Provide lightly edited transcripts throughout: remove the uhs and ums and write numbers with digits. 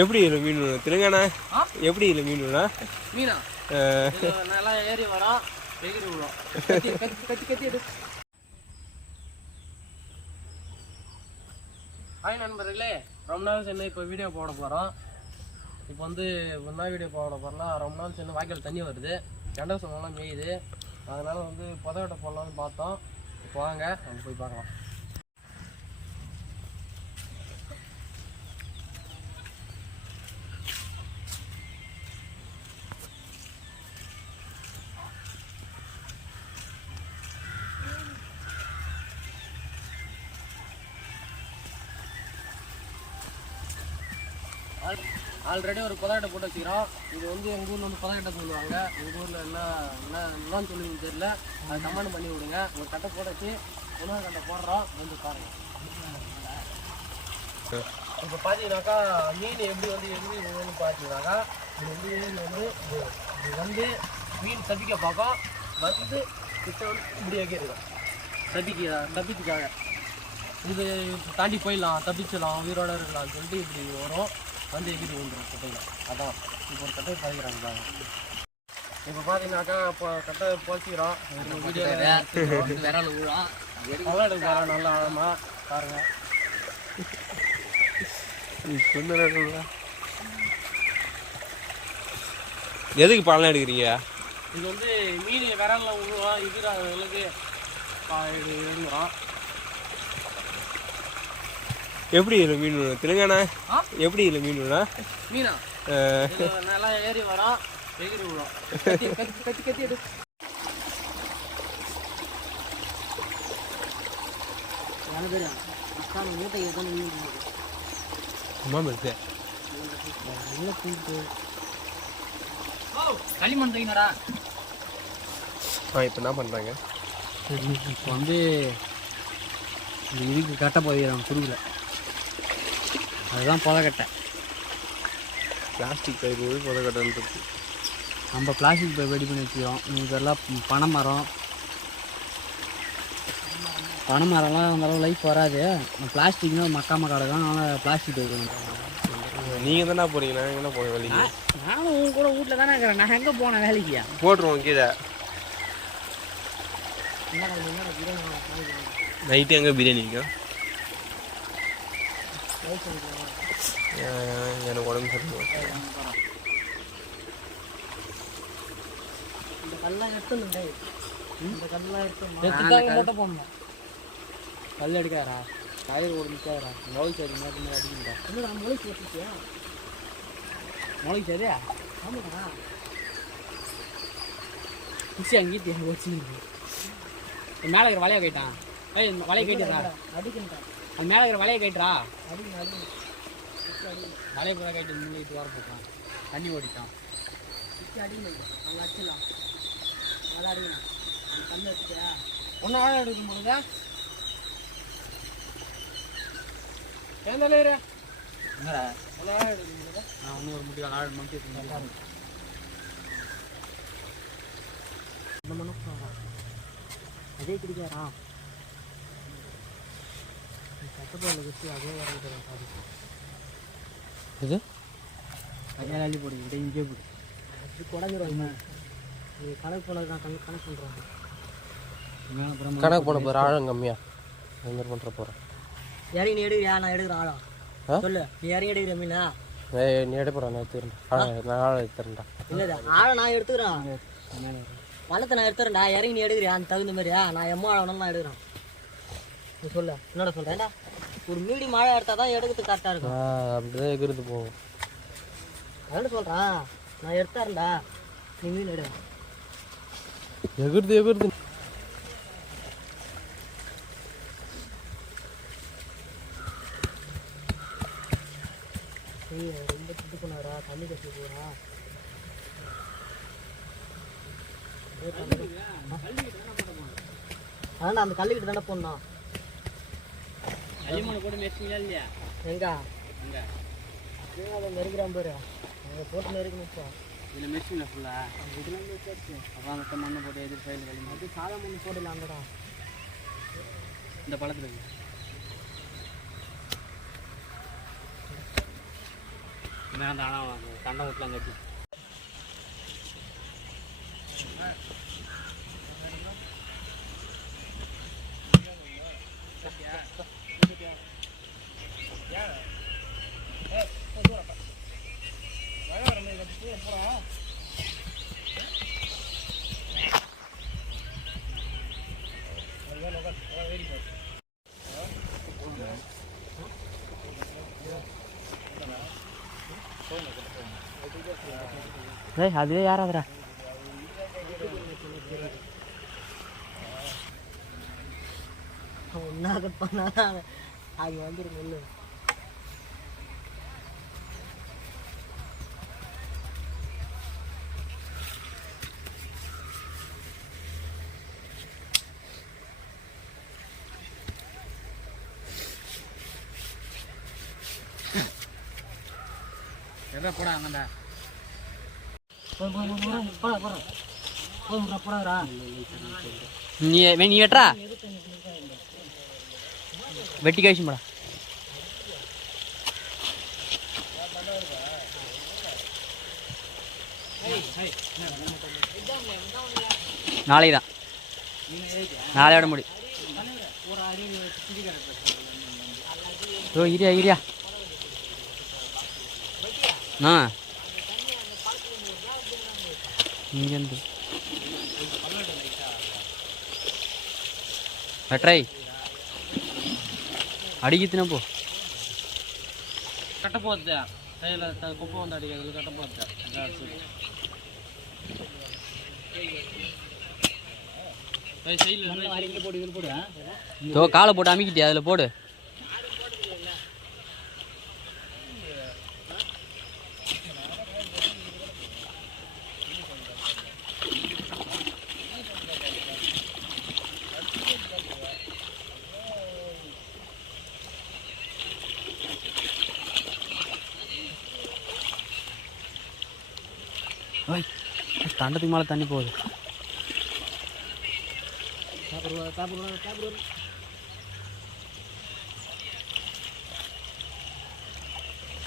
எப்படி இல்லை மீன் தெலுங்கானா எப்படி இல்லை மீனா மீனா நல்லா ஏறி வரோம் எகிரி விடும் கத்தி கத்தி எடு. ஹாய் நண்பர்களே, ரொம்ப நாள் சென்று இப்போ வீடியோ போட போகிறோம். இப்போ வந்து என்ன வீடியோ போட போகிறோம்னா, ரொம்ப நாள் சென்று வாய்க்கால் தண்ணி வருது, கெண்டை சொன்னாலும் மேயுது. அதனால் வந்து புதக்கட்டை போடலான்னு பார்த்தோம். இப்போ வாங்க நம்ம போய் பார்க்கலாம். ஆல்ரெடி ஒரு புதக்கட்டை போட்டு வச்சுக்கிறோம். இது வந்து எங்கள் ஊரில் வந்து புதக்கட்டை சொல்லுவாங்க. எங்கள் ஊரில் என்னன்னு சொல்லுவீங்கன்னு தெரியல, அதை கமெண்ட் பண்ணி விடுங்க. ஒரு கட்டை போட்டு வச்சு இன்னொரு கட்டை போடுறோம், வந்து பாருங்கள். இப்போ பார்த்தீங்கன்னாக்கா மீன் எப்படி வந்து பார்த்தீங்கன்னாக்கா இது வந்து மீன் தப்பிக்க பார்க்கும். வந்து கிட்ட வந்து இப்படி வைக்கிறோம் தப்பிக்காக. இது தாண்டி போயிடலாம், தப்பிச்சிடலாம், உயிரோடு இருக்கலாம்னு சொல்லிட்டு இப்படி வரும், வந்து எகிரி விழுந்துடும் கட்டையில். அதான் இப்போ ஒரு கட்டை பழகிறாங்க. இப்போ பார்த்தீங்கன்னாக்கா இப்போ கட்டை போச்சுக்கிறோம். நல்லா ஆழமா பாருங்க. எதுக்கு பழம் எடுக்கிறீங்க? இது வந்து மீன் விரல்ல விழுவோம், இதுக்கு எடுக்கிறோம். எப்படி இல்லை மீன் தெலுங்கானா எப்படி இல்லை மீனா மீனா நல்லா ஏறி வரோம் எகிரி விடும் கத்தி கத்தி எடு. களிமண் தூக்கினடா. இப்போ என்ன பண்ணுறாங்க? இப்போ வந்து இதுக்கு கட்ட போயிடறாங்க குடுக்கல, அதுதான் புதக்கட்டை. பிளாஸ்டிக் பைப் போய் புதக்கட்டைன்னு நம்ம பிளாஸ்டிக் பைப் ரெடி பண்ணி வச்சுக்கிறோம். இதெல்லாம் பனைமரம்லாம் அந்தளவு லைஃப் வராது. பிளாஸ்டிக்னா மக்காம கிடக்கும், அதனால் பிளாஸ்டிக் பைப் பண்ணுறோம். நீங்கள் தானே போகிறீங்க, நான் எங்கே போகிறேன் வேலைக்கு? நானும் உங்க கூட வீட்டில் தானே இருக்கிறேன். நான் எங்கே போனேன் வேலைக்கு? போட்டுருவோம் கீழே. நைட்டு எங்கே பிரியாணி இருக்கும்? எனக்கு உடம்பு சரியில்லை. இந்த கல்லாம் எடுத்து இந்த கல்லாம் எடுத்து மட்டும் போடணும். கல் அடிக்காரா டயர் ஓடு நிற்காரா மொழி சரி மேலே அடிக்கிட்டா இல்லை மொழி வச்சுட்டியா? மொழி சரியா? ஆமாடா குச்சி அங்கேயே வச்சு மேலே இருக்கிற வலையை கேட்டான். வலையை கேட்டுறா அடிக்கிட்டான். அது மேலே இருக்கிற வலையை கேட்டுறா வலையை கூட கேட்டு முன்னிட்டு வர போட்டான். தண்ணி ஓடிட்டான். அடிக்கணும் நல்லா அடிச்சிடலாம். நல்லா அடிக்கணும். கல் வச்சுக்கியா ஒன்றும் ஆழம் எடுக்கும் பொழுதா ஏன் தலைவர் என்னடா ஒன்றும் ஆழம் எடுக்கும் பொழுதா நான் ஒன்றும் ஒரு முடிவு ஆழம் மங்கி இந்த மனு அதே குடிக்காரா கட்டப்போல வச்சு அதே இறங்கிட்டு பாரு. இது அதே அள்ளி போடுங்க, இங்கே போடு. அது குடஞ்சிருவாங்க. இது கணக்கு போனது நான் கணக்கு பண்ணுறாங்க. கணக்கு போட போகிற ஆழம் கம்மியா அது மாதிரி பண்ணுற போகிறேன். இறங்கி நீ எடுக்கிறியா? நான் எடுக்கிற ஆழம் சொல்லு. நீ இறங்கி எடுக்கிற மீனா? நீ எடுப்புறேன், நான் எடுத்துக்கிறேன். நான் ஆழம் எடுத்துறேன்டா. இல்லை ஆழம் நான் எடுத்துக்கிறேன். பழத்தை நான் எடுத்துறேன்டா. இறங்கி நீ எடுக்கிறியா? அந்த தகுந்த மாதிரியா? நான் எம்மா ஆழம்னாலும் நான் எடுக்கிறேன். நீ சொல்லு என்னோட சொல்கிறேன்டா. ஒரு மீடி மழை எடுத்தால் தான் எடுக்கிறதுக்கு கரெக்டாக இருக்கும். அப்படிதான் எகிறது போகும். அதான் சொல்கிறேன். நான் எடுத்தாருண்டா, நீ மீன் எடு. எகிறது ரொம்ப திட்டு பண்ணாரா? தண்ணி கட்டி போகிறா. அதான் அந்த கல்லுக்கிட்ட தானே போடணும். இல்லையா எங்க அதை நெருக்கிறான் பேர் அங்கே போட்டு நெருக்கணும். இப்போ இதில் மெஷினில் ஃபுல்லாக இதெல்லாம் வச்சாச்சு. அப்புறம் அந்த மண்ணை போட்டு எதிர் சைடில் கழிவு அது சாதா மண்ணு போடலாம்டா. இந்த பழத்தில் அந்த தண்டை விட்டுலாம் கட்டி அதுவே யாராதுரா ஒன்றா கட் பண்ணா அது வந்துடும் நெல். எதை போட அங்கண்டா நீ வெட்டுறா வெட்டி கழிச்சு போடா. நாளைக்கு தான் நாளையோட முடி. ஓ இரியா ஆ இங்கேருந்து வெட்ரை அடிக்கித்துனா போ. கட்ட போகுது கையில் குப்பை வந்து அடிக்கிறது கட்ட போகுது. தோ காலை போட்டு அமிக்கிட்டியா அதில் போடு. ஓய் தண்டத்துக்கு மேலே தண்ணி போகுது.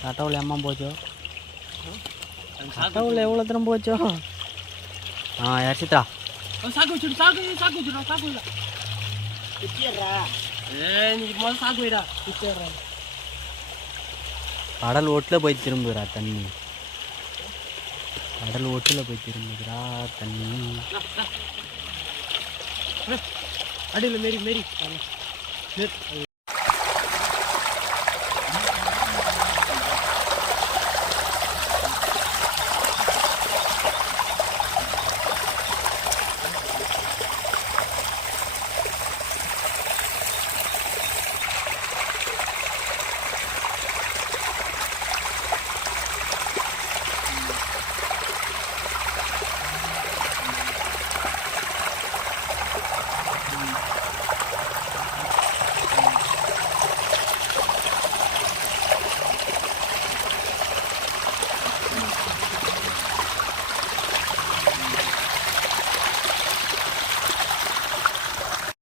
கட்டவுல அம்மா போச்சோ கட்டவுல எவ்வளோ தரம் போச்சோ. ஆ யர்ஷித்ரா சாக்கு வச்சுடு சாக்கு வச்சுடா சாக்கு வைடா இன்னைக்கு முதல்ல சாக்கு வைடா கடல் ஓட்டில் போய் திரும்புகிறா தண்ணி. கடல் ஓட்டில் போய் திரும்புகிறா தண்ணி. அடியில் மாரி